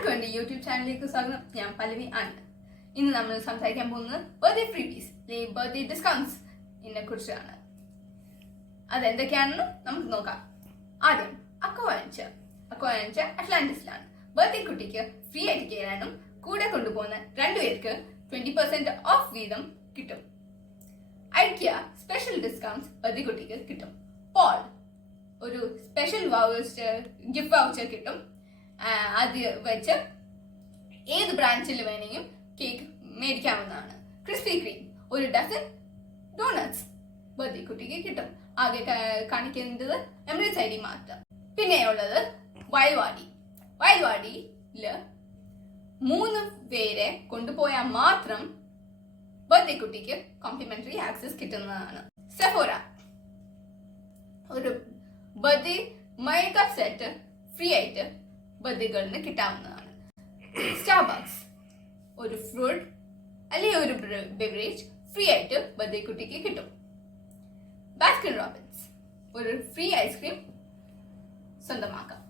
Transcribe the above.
എല്ലാവർക്കും എൻ്റെ യൂട്യൂബ് ചാനലിലേക്ക് സ്വാഗതം. ഞാൻ പല്ലവി ആണ്. ഇന്ന് നമ്മൾ സംസാരിക്കാൻ പോകുന്നത് ബർത്ത്ഡേ ഫ്രീബീസ് അല്ലെങ്കിൽ ബർത്ത്ഡേ ഡിസ്കൗണ്ട്സ് കുറിച്ചാണ്. അതെന്തൊക്കെയാണെന്ന് നമുക്ക് നോക്കാം. ആദ്യം അക്വാവെഞ്ചർ അറ്റ്ലാന്റിസിലാണ്. ബർത്ത്ഡേ കുട്ടിക്ക് ഫ്രീ ആയിട്ട് കയറാനും കൂടെ കൊണ്ടുപോകുന്ന 2 പേർക്ക് 20% ഓഫ് വീതം കിട്ടും. ഐക്യ സ്പെഷ്യൽ ഡിസ്കൗണ്ട്സ് ബർത്ത്ഡേ കുട്ടിക്ക് കിട്ടും. പോൾ ഒരു സ്പെഷ്യൽ ഗിഫ്റ്റ് വൗച്ചർ കിട്ടും. അത് വെച്ച് ഏത് ബ്രാൻച്ചിൽ വേണമെങ്കിലും കേക്ക് മേടിക്കാവുന്നതാണ്. ക്രിസ്പി ക്രീം ഒരു ഡസൻ ഡോണറ്റ്സ് ബർത്ത്ഡേ കുട്ടിക്ക് കിട്ടും. ആകെ കാണിക്കുന്നത് എമിറേറ്റ്സ് ID മാത്രം. പിന്നെയുള്ളത് വയൽവാടിയില് 3 പേരെ കൊണ്ടുപോയാൽ മാത്രം ബർത്ത്ഡേ കുട്ടിക്ക് കോംപ്ലിമെന്ററി ആക്സസ് കിട്ടുന്നതാണ്. സെഫോറ ഒരു ബർത്ത്ഡേ മേക്കപ്പ് സെറ്റ് ഫ്രീ ആയിട്ട് ബർത്ത്ഡേ ഗേളിന് കിട്ടാവുന്നതാണ്. സ്റ്റാർബക്സ് ഒരു ഫ്രൂട്ട് അല്ലെങ്കിൽ ഒരു ബെവറേജ് ഫ്രീ ആയിട്ട് ബർത്ത്ഡേ കുട്ടിക്ക് കിട്ടും. ബാസ്കിൻ റോബിൻസ് ഒരു ഫ്രീ ഐസ്ക്രീം സ്വന്തമാക്കാം.